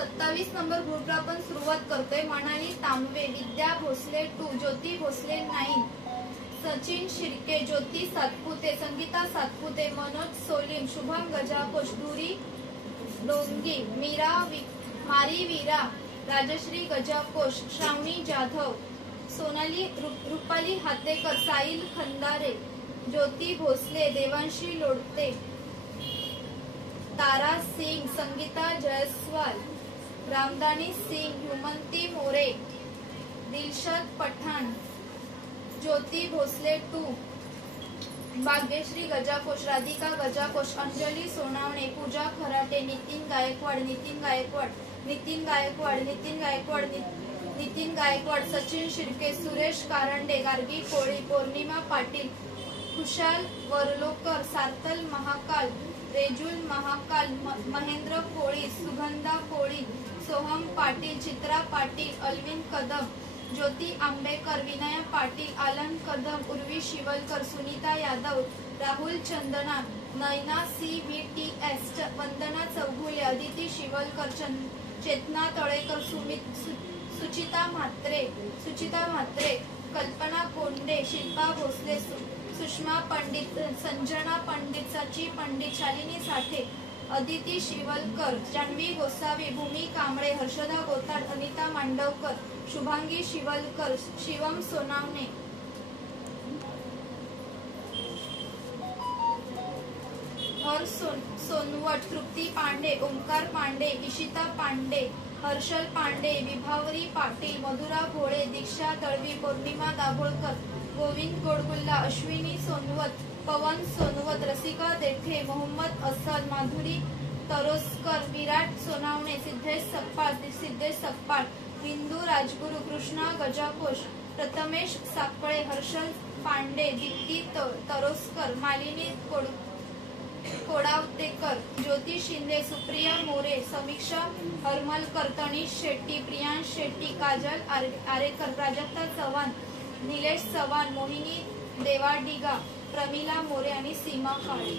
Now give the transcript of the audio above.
27 number ग्रुपला आपण सुरुवात करतोय। मनाली तांबवे, विद्या भोसले 2, ज्योती भोसले 9, सचिन शिर्के, ज्योती सातपुते, संगीता सातपुते, मनोज सोलिम, शुभम गजाकोश, डुरी डोंगी, मारी वीरा, राजश्री गजाकोश, श्रावणी जाधव, सोनाली रुपाली हातेकर, साहिल खंदारे, ज्योती भोसले, देवांशी लोडते, तारा सिंग, संगीता जयस्वाल, रामदानी सिंग, हुमंती मोरे, दिलशद पठाण, ज्योती भोसले 2, भाग्यश्री गजाकोश, राधिका गजाकोश, अंजली सोनावणे, पूजा खराटे, नितीन गायकवाड, सचिन शिर्के, सुरेश कारंडे, गार्गी कोळी, पौर्णिमा पाटील, खुशाल वर्लोकर, सार्थल महाकाल, रेजुल महाकाल, महेंद्र कोळी, सुगंधा कोळी, सोहम पाटील, चित्रा पाटील, अल्विन कदम, ज्योती आंबेकर, विनया पाटील, आलन कदम, उर्वी शिवलकर, सुनीता यादव, राहुल चंदना, नयना CVTS, वंदना चौगुले, अदिती शिवलकर, चेतना तळेकर, सुचिता म्हात्रे, कल्पना कोंडे, शिल्पा भोसले, सुषमा पंडित, संजना पंडित, सची पंडित, शालिनी साठे, अदिती शिवलकर, जान्हवी गोसावी, भूमी कांबळे, हर्षदा गोताड, अनिता मांडवकर, शुभांगी शिवलकर, शिवम सोनावणे, हर सोनवट, तृप्ती पांडे, ओंकार पांडे, इशिता पांडे, हर्षल पांडे, विभावरी पाटील, मधुरा भोळे, दीक्षा दळवी, पौर्णिमा दाभोळकर, गोविंद गोडगुल्ला, अश्विनी सोनवत, पवन सोनवत, रसिका देठे, मोहम्मद असद, माधुरी तरोसकर, विराट सोनावणे, सिद्धेश सकपाळ, हिंदू राजगुरु, कृष्णा गजाकोश, प्रथमेश साकळे, हर्षल पांडे, दीप्ती तरोसकर, मालिनी कोडावतेकर, ज्योती शिंदे, सुप्रिया मोरे, समीक्षा हरमलकर, तनिष शेट्टी, प्रियांश शेट्टी, काजल आरेकर, प्राजक्ता चव्हाण, निलेश चव्हाण, मोहिनी देवाडिगा, प्रमिला मोरे आणि सीमा काळे।